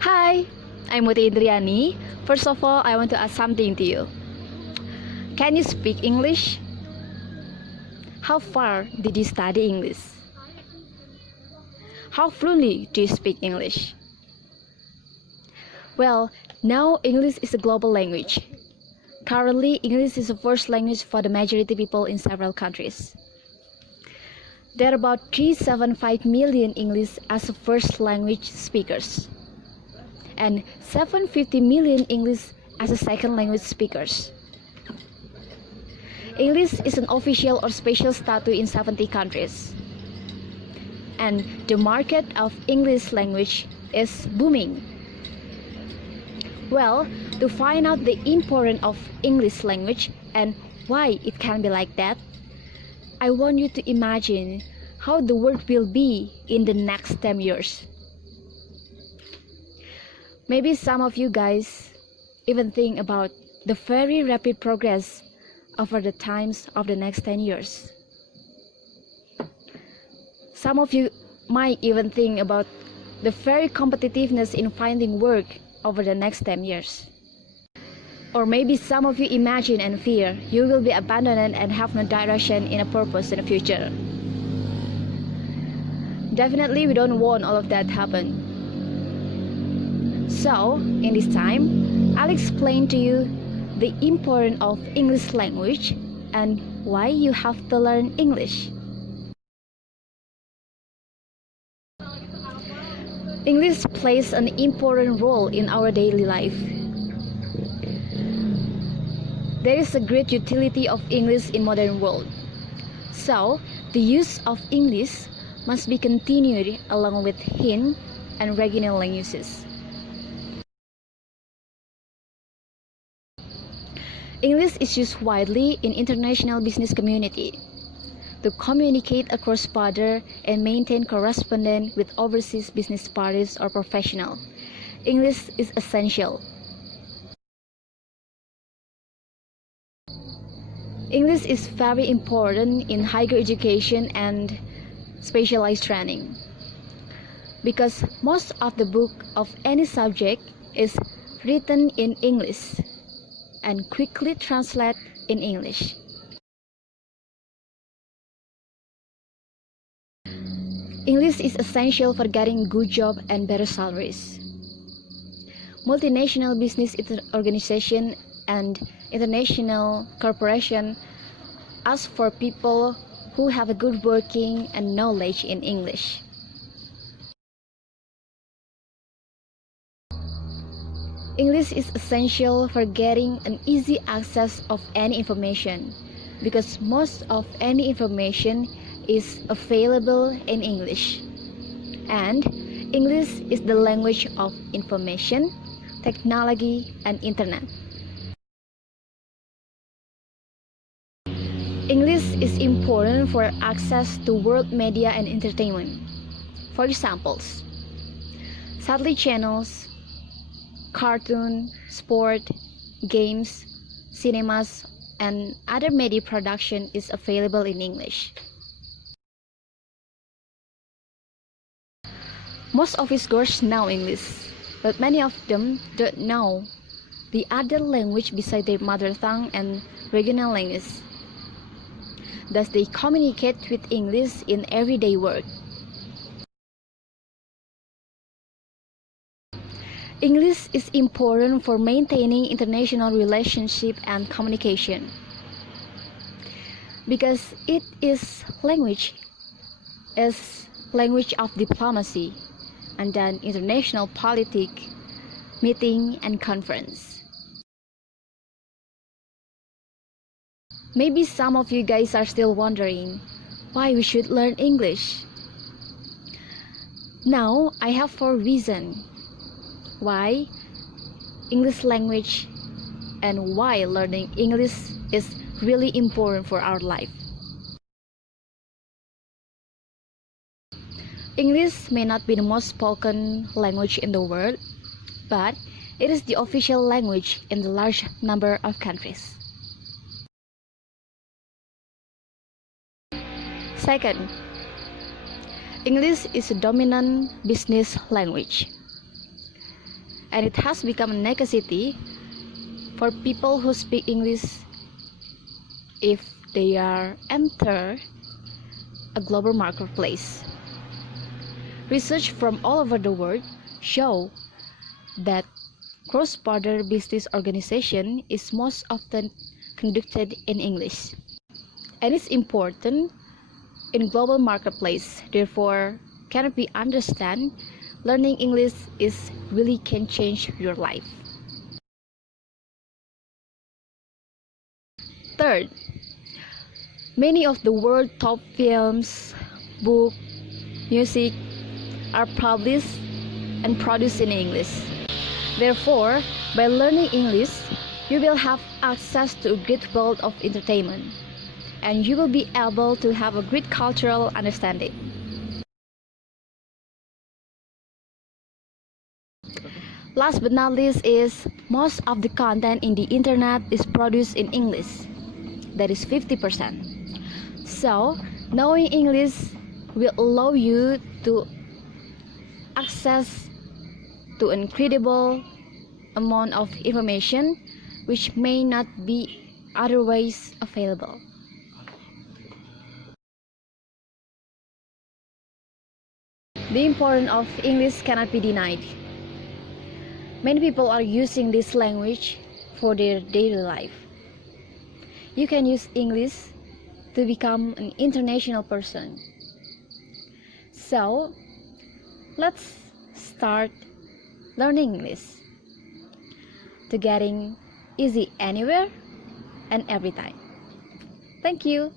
Hi, I'm Muti Indriani. First of all, I want to ask something to you. Can you speak English? How far did you study English? How fluently do you speak English? Well, now English is a global language. Currently, English is the first language for the majority people in several countries. There are about 375 million English as first language speakers and 750 million English as a second language speakers. English is an official or special status in 70 countries. And the market of English language is booming. Well, to find out the importance of English language and why it can be like that, I want you to imagine how the world will be in the next 10 years. Maybe some of you guys even think about the very rapid progress over the times of the next 10 years. Some of you might even think about the very competitiveness in finding work over the next 10 years. Or maybe some of you imagine and fear you will be abandoned and have no direction in a purpose in the future. Definitely we don't want all of that to happen. So, in this time, I'll explain to you the importance of English language and why you have to learn English. English plays an important role in our daily life. There is a great utility of English in modern world. So, the use of English must be continued along with Hin and regional languages. English is used widely in international business community to communicate across border and maintain correspondence with overseas business parties or professionals. English is essential. English is very important in higher education and specialized training because most of the book of any subject is written in English and quickly translate in English. English is essential for getting good job and better salaries. Multinational business organization and international corporation ask for people who have a good working and knowledge in English. English is essential for getting an easy access of any information because most of any information is available in English. And English is the language of information, technology, and internet. English is important for access to world media and entertainment. For examples, satellite channels, cartoon, sport, games, cinemas, and other media production is available in English. Most office girls know English, but many of them don't know the other language besides their mother tongue and regional language. Thus, they communicate with English in everyday work. English is important for maintaining international relationship and communication because it is language of diplomacy and then international politics, meeting and conference. Maybe some of you guys are still wondering why we should learn English. Now I have 4 reasons why English language and why learning English is really important for our life. English may not be the most spoken language in the world, but it is the official language in the large number of countries. Second, English is a dominant business language. and it has become a necessity for people who speak English if they are enter a global marketplace. Research from all over the world show that cross-border business organization is most often conducted in English, and it's important in global marketplace. Therefore, cannot be understand learning English is really can change your life. Third, many of the world top films, book, music are published and produced in English. Therefore, by learning English, you will have access to a great world of entertainment, and you will be able to have a great cultural understanding. Last but not least is most of the content in the internet is produced in English. That is 50%. So, knowing English will allow you to access to an incredible amount of information which may not be otherwise available. The importance of English cannot be denied. Many people are using this language for their daily life. You can use English to become an international person. So, let's start learning English to getting easy anywhere and every time. Thank you.